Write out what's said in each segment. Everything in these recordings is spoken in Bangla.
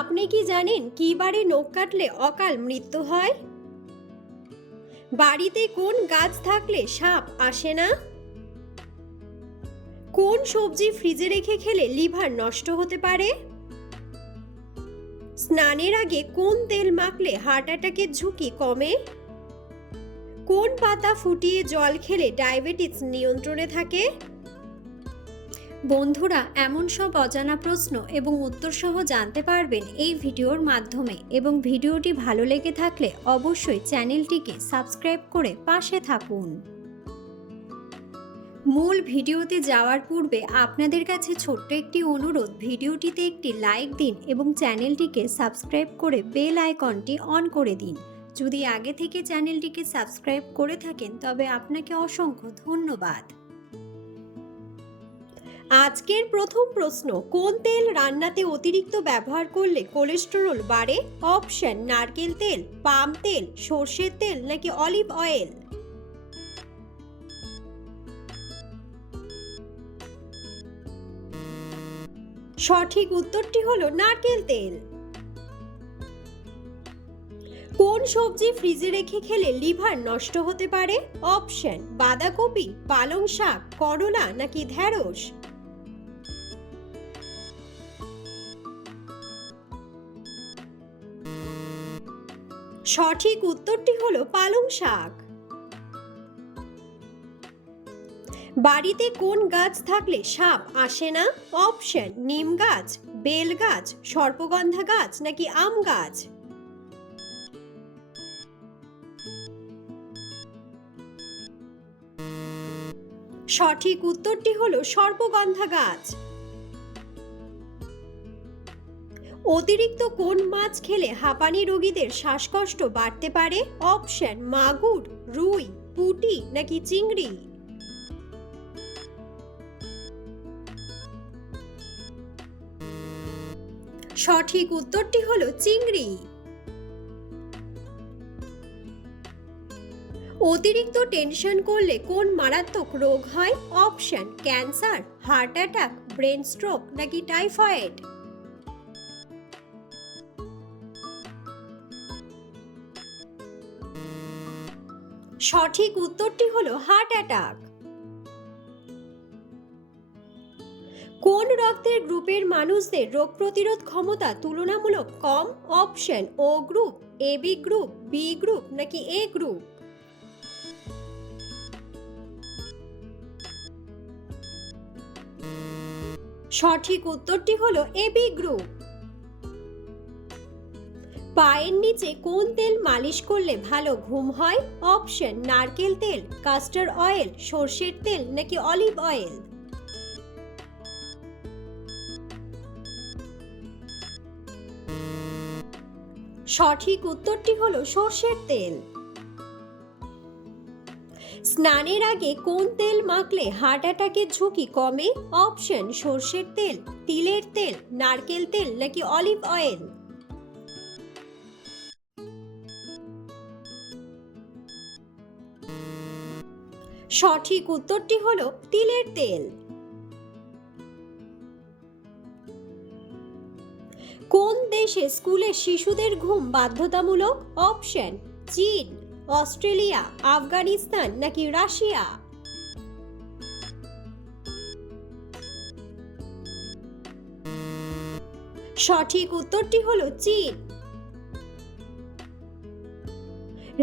আপনি কি জানেন কি বারে নখ কাটলে অকাল মৃত্যু হয়? বাড়িতে কোন গাছ থাকলে সাপ আসে না? কোন সবজি ফ্রিজে রেখে খেলে লিভার নষ্ট হতে পারে? স্নানের আগে কোন তেল মাখলে হার্ট অ্যাটাকের ঝুঁকি কমে? কোন পাতা ফুটিয়ে জল খেলে ডায়াবেটিস নিয়ন্ত্রণে থাকে? বন্ধুরা, এমন সব অজানা প্রশ্ন এবং উত্তর সহ জানতে পারবেন এই ভিডিওর মাধ্যমে, এবং ভিডিওটি ভালো লেগে থাকলে অবশ্যই চ্যানেলটিকে সাবস্ক্রাইব করে পাশে থাকুন। মূল ভিডিওতে যাওয়ার পূর্বে আপনাদের কাছে ছোট্ট একটি অনুরোধ, ভিডিওটিতে একটি লাইক দিন এবং চ্যানেলটিকে সাবস্ক্রাইব করে বেল আইকনটি অন করে দিন। যদি আগে থেকে চ্যানেলটিকে সাবস্ক্রাইব করে থাকেন তবে আপনাকে অসংখ্য ধন্যবাদ। আজকের প্রথম প্রশ্ন, কোন তেল রান্নাতে অতিরিক্ত ব্যবহার করলে কোলেস্টেরল বাড়ে? অপশন: নারকেল তেল, পাম তেল, সর্ষের তেল নাকি অলিভ অয়েল? সঠিক উত্তরটি হলো নারকেল তেল। কোন সবজি ফ্রিজে রেখে খেলে লিভার নষ্ট হতে পারে? অপশন: বাঁধাকপি, পালং শাক, করলা নাকি ঢ্যাঁড়স? সঠিক উত্তরটি হলো পালং শাক। বাড়িতে কোন গাছ থাকলে সাপ আসে না? অপশন: নিম গাছ, বেল গাছ, সর্পগন্ধা গাছ নাকি আম গাছ? সঠিক উত্তরটি হলো সর্পগন্ধা গাছ। অতিরিক্ত কোন মাছ খেলে হাঁপানি রোগীদের শ্বাসকষ্ট বাড়তে পারে? অপশন: মাগুর, রুই, পুঁটি নাকি চিংড়ি? সঠিক উত্তরটি হলো চিংড়ি। অতিরিক্ত টেনশন করলে কোন মারাত্মক রোগ হয়? Option: cancer, heart attack, brain stroke নাকি টাইফয়েড? সঠিক উত্তরটি হলো হার্ট অ্যাটাক। কোন রক্তের গ্রুপের মানুষদের রোগ প্রতিরোধ ক্ষমতা তুলনামূলক কম? Option: O group, AB group, B group নাকি এ গ্রুপ? সঠিক উত্তরটি হলো এবি গ্রুপ। পায়ের নিচে কোন তেল মালিশ করলে ভালো ঘুম হয়? অপশন: নারকেল তেল, কাস্টার অয়েল, সর্ষের তেল নাকি অলিভ অয়েল? সঠিক উত্তরটি হলো সর্ষের তেল। স্নানের আগে কোন তেল মাখলে হার্ট অ্যাটাকের ঝুঁকি কমে? অপশন: সর্ষের তেল, তিলের তেল, নারকেল তেল নাকি অলিভ অয়েল? সঠিক উত্তরটি হলো তিলের তেল। কোন দেশে স্কুলে শিশুদের ঘুম বাধ্যতামূলক? অপশন: চীন, অস্ট্রেলিয়া, আফগানিস্তান নাকি রাশিয়া? সঠিক উত্তরটি হলো চীন।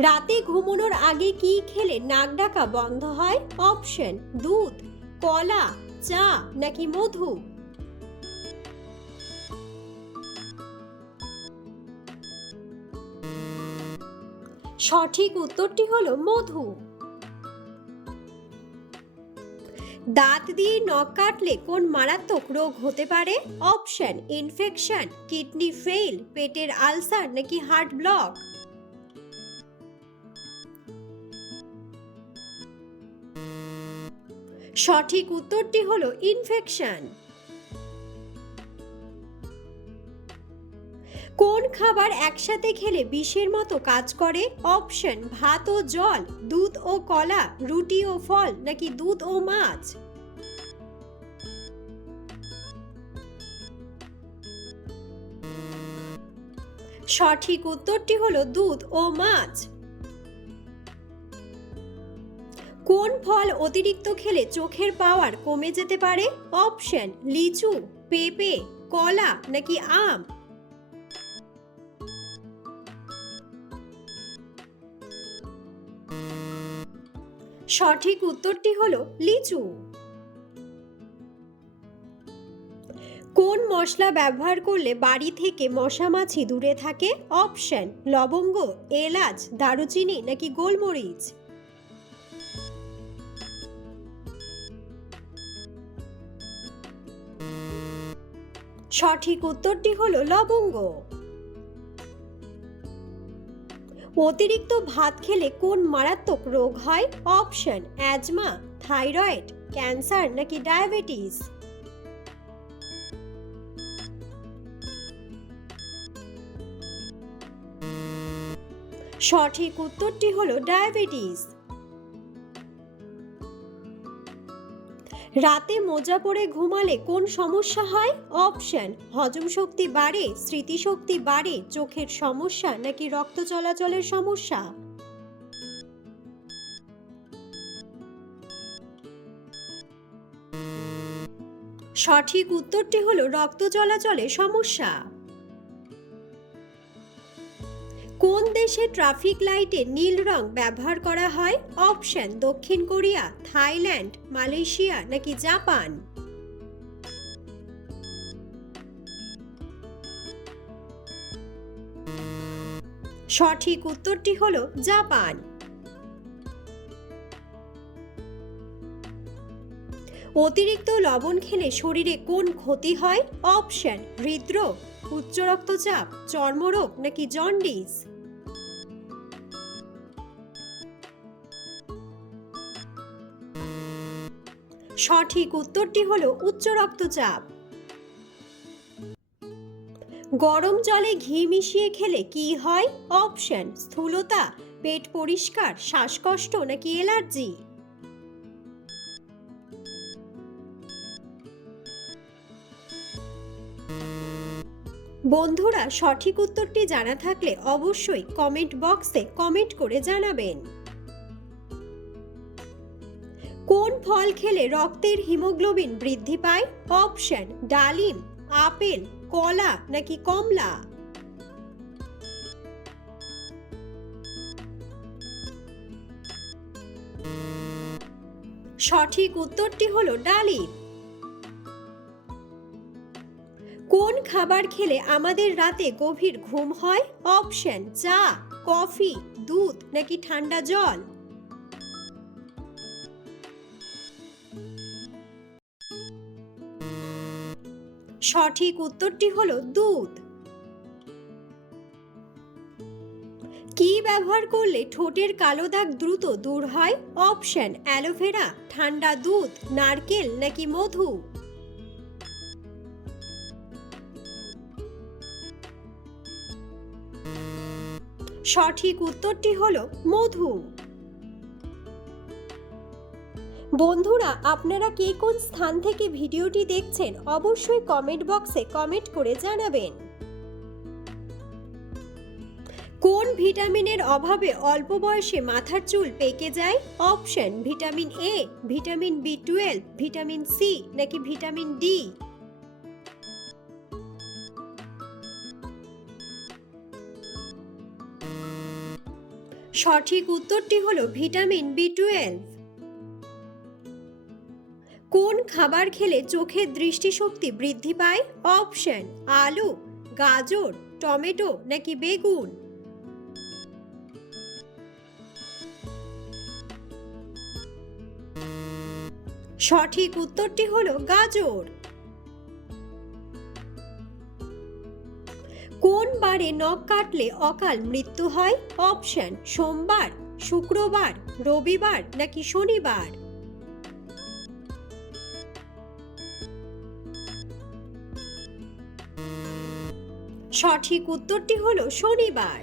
রাতে ঘুমানোর আগে কি খেলে নাক ডাকা বন্ধ হয়? অপশন: দুধ, কলা, চা নাকি মধু? সঠিক উত্তরটি হলো মধু। দাঁত দিয়ে নখ কাটলে কোন মারাত্মক রোগ হতে পারে? অপশন: ইনফেকশন, কিডনি ফেইল, পেটের আলসার নাকি হার্ট ব্লক? সঠিক উত্তরটি হলো ইনফেকশন। কোন খাবার একসাথে খেলে বিষের মতো কাজ করে? অপশন ভাত ও জল, দুধ ও কলা, রুটি ও ফল, নাকি দুধ ও মাছ। সঠিক উত্তরটি হলো দুধ ও মাছ। কোন ফল অতিরিক্ত খেলে চোখের পাওয়ার কমে যেতে পারে? অপশন লিচু, পেঁপে, কলা, নাকি আম। সঠিক উত্তরটি হলো লিচু। কোন মশলা ব্যবহার করলে বাড়ি থেকে মশা মাছি দূরে থাকে? অপশন লবঙ্গ, এলাচ, দারুচিনি, নাকি গোলমরিচ। সঠিক উত্তরটি হলো লবঙ্গ। অতিরিক্ত ভাত খেলে কোন মারাত্মক রোগ হয়? অপশন অ্যাজমা, থাইরয়েড, ক্যান্সার, নাকি ডায়াবেটিস। সঠিক উত্তরটি হলো ডায়াবেটিস। রাতে মোজা পরে ঘুমালে কোন সমস্যা হয়? অপশন হজম শক্তি বাড়ে, স্মৃতিশক্তি বাড়ে, চোখের সমস্যা, নাকি রক্ত চলাচলের সমস্যা। সঠিক উত্তরটি হলো রক্ত চলাচলের সমস্যা। কোন দেশে ট্রাফিক লাইটে নীল রং ব্যবহার করা হয়? অপশন দক্ষিণ কোরিয়া, থাইল্যান্ড, মালয়েশিয়া, নাকি জাপান। সঠিক উত্তরটি হলো জাপান। অতিরিক্ত লবণ খেলে শরীরে কোন ক্ষতি হয়? অপশন হৃদরোগ, উচ্চ রক্তচাপ, চর্মরোগ, নাকি জন্ডিস। সঠিক উত্তরটি হলো উচ্চ রক্তচাপ। গরম জলে ঘি মিশিয়ে খেলে কি হয়? অপশন স্থূলতা, পেট পরিষ্কার, শ্বাসকষ্ট, নাকি অ্যালার্জি। বন্ধুরা, সঠিক উত্তরটি জানা থাকলে অবশ্যই কমেন্ট বক্সে কমেন্ট করে জানাবেন। কোন ফল খেলে রক্তের হিমোগ্লোবিন বৃদ্ধি পায়? অপশন ডালিম, আপেল, কলা, নাকি কমলা। সঠিক উত্তরটি হলো ডালিম। কোন খাবার খেলে আমাদের রাতে গভীর ঘুম হয়? অপশন চা, কফি, দুধ, নাকি ঠান্ডা জল। সঠিক উত্তরটি হলো দুধ। কি ব্যবহার করলে ঠোঁটের কালো দাগ দ্রুত দূর হয়? অপশন অ্যালোভেরা, ঠান্ডা দুধ, নারকেল, নাকি মধু। সঠিক উত্তরটি হলো মধু। বন্ধুরা, আপনারা কে কোন স্থান থেকে ভিডিওটি দেখছেন অবশ্যই কমেন্ট বক্সে কমেন্ট করে জানাবেন। কোন ভিটামিনের অভাবে অল্প বয়সে মাথার চুল পেকে যায়? অপশন ভিটামিন এ, ভিটামিন বি12, ভিটামিন সি, নাকি ভিটামিন ডি। সঠিক উত্তরটি হলো ভিটামিন বি12। কোন খাবার খেলে চোখের দৃষ্টিশক্তি বৃদ্ধি পায়? অপশন আলু, গাজর, টমেটো, নাকি বেগুন। সঠিক উত্তরটি হলো গাজর। কোন বারে নখ কাটলে অকাল মৃত্যু হয়? অপশন সোমবার, শুক্রবার, রবিবার, নাকি শনিবার। সঠিক উত্তরটি হলো শনিবার।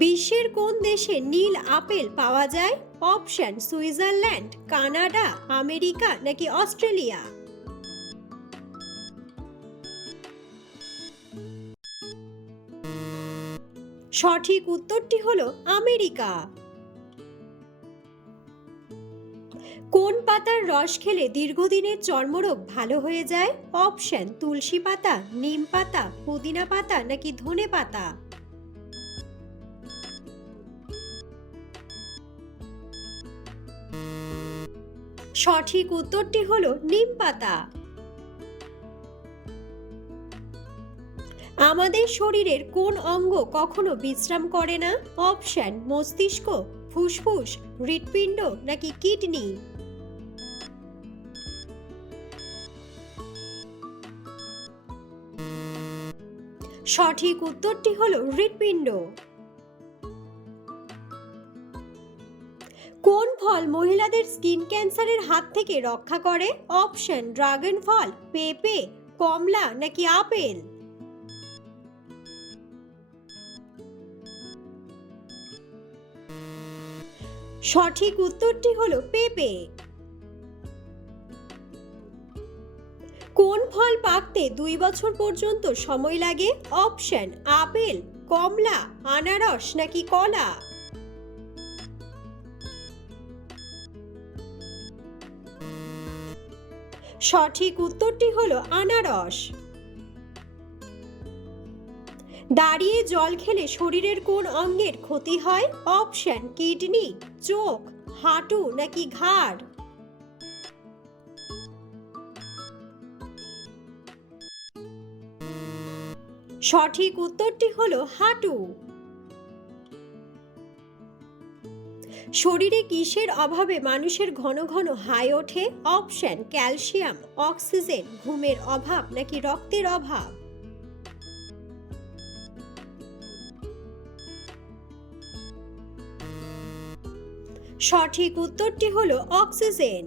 বিশ্বের কোন দেশে নীল আপেল পাওয়া যায়? অপশন সুইজারল্যান্ড, কানাডা, আমেরিকা নাকি অস্ট্রেলিয়া। সঠিক উত্তরটি হলো আমেরিকা। কোন পাতার রস খেলে দীর্ঘদিনের চর্মরোগ ভালো হয়ে যায়? অপশন তুলসী পাতা, নিম পাতা, পুদিনা পাতা নাকি ধনে পাতা। সঠিক উত্তরটি হলো নিম পাতা। আমাদের শরীরের কোন অঙ্গ কখনো বিশ্রাম করে না? অপশন মস্তিষ্ক, ফুসফুস, হৃৎপিণ্ড নাকি কিডনি। সঠিক উত্তরটি হলো হৃৎপিণ্ড। কোন ফল মহিলাদের স্কিন ক্যান্সারের হাত থেকে রক্ষা করে? অপশন ড্রাগন ফল, পেঁপে, কমলা নাকি আপেল। সঠিক উত্তরটি হলো পেঁপে। কোন ফল পাকতে 2 বছর পর্যন্ত সময় লাগে? অপশন আপেল, কমলা, আনারস নাকি কলা। সঠিক উত্তরটি হলো আনারস। দাঁড়িয়ে জল খেলে শরীরের কোন অঙ্গের ক্ষতি হয়? অপশন কিডনি, চোখ, হাঁটু নাকি ঘাড়। সঠিক উত্তরটি হলো হাঁটু। শরীরে কিসের অভাবে মানুষের ঘন ঘন হাই ওঠে? অপশন ক্যালসিয়াম, অক্সিজেন, ঘুমের অভাব নাকি রক্তের অভাব। সঠিক উত্তরটি হলো অক্সিজেন।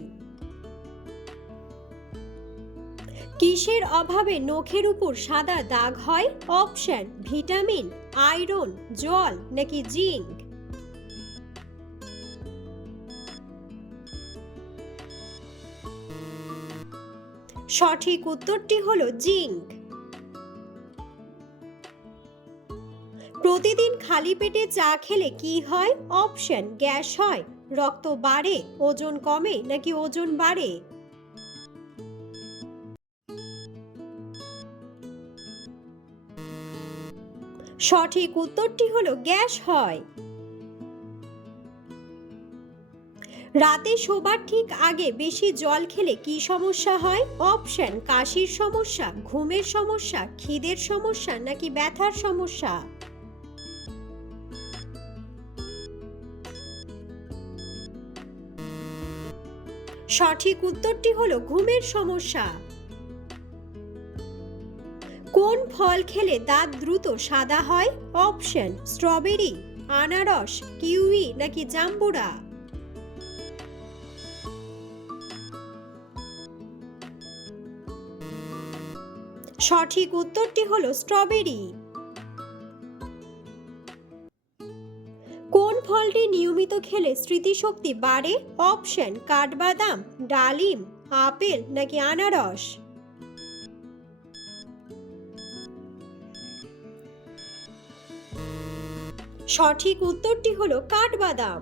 কিসের অভাবে নখের উপর সাদা দাগ হয়? অপশন ভিটামিন, আয়রন, জল নাকি জিঙ্ক। সঠিক উত্তরটি হলো জিঙ্ক। প্রতিদিন খালি পেটে চা খেলে কি হয়? অপশন গ্যাস হয়, রক্ত বাড়ে, ওজন কমে নাকি ওজন বাড়ে। সঠিক উত্তরটি হলো গ্যাস হয়। রাতে শোবার ঠিক আগে বেশি জল খেলে কি সমস্যা হয়? অপশন কাশির সমস্যা, ঘুমের সমস্যা, খিদের সমস্যা নাকি ব্যথার সমস্যা। সঠিক উত্তরটি হলো ঘুমের সমস্যা। কোন ফল খেলে দাঁত দ্রুত সাদা হয়? অপশন স্ট্রবেরি, আনারস, কিউই নাকি জাম্বুরা। সঠিক উত্তরটি হলো স্ট্রবেরি। কোন ফলটি নিয়মিত খেলে স্মৃতিশক্তি বাড়ে? অপশন কাঠবাদাম, ডালিম, আপেল নাকি আনারস। সঠিক উত্তরটি হলো কাঠবাদাম।